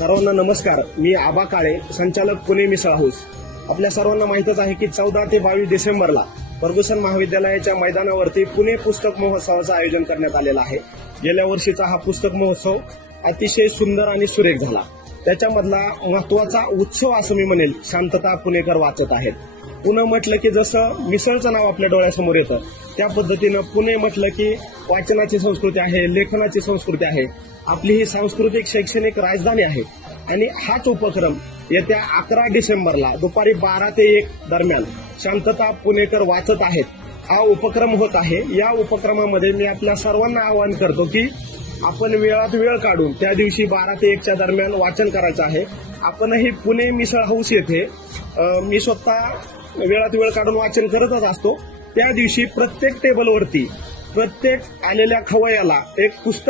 सर्वांना नमस्कार. मी आबा काळे, संचालक पुणे मिसळ हाऊस. आपल्या सर्वांना माहितच आहे की 14 ते 22 डिसेंबरला फर्ग्युसन महाविद्यालयाच्या मैदानावरती पुणे पुस्तक महोत्सवाचं आयोजन करण्यात आलेलं आहे. गेल्या वर्षीचा हा पुस्तक महोत्सव अतिशय सुंदर आणि सुरेख झाला. त्याच्यामधला महत्वाचा उत्सव असं मी म्हणेल, शांतता पुणेकर वाचत आहेत. पुणे म्हटलं की जसं मिसळचं नाव आपल्या डोळ्यासमोर येतं, त्या पद्धतीनं पुणे म्हटलं की वाचनाची संस्कृती आहे, लेखनाची संस्कृती आहे. आपली ही सांस्कृतिक शैक्षणिक राजधानी आहे आणि हाच उपक्रम येत्या 11 डिसेंबरला दुपारी 12 ते 1 दरम्यान शांतता पुणेकर वाचत आहेत हा उपक्रम होत आहे. या उपक्रमामध्ये मी आपल्या सर्वांना आवाहन करतो की आपण वेळात वेळ काढून त्या दिवशी 12 ते 1च्या दरम्यान वाचन करायचं आहे. आपणही पुणे मिसळ हाऊस येथे मी स्वतः वेळात वेळ काढून वाचन करतच असतो. त्या दिवशी प्रत्येक टेबलवरती प्रत्येक आलेल्या खवय्याला एक पुस्तक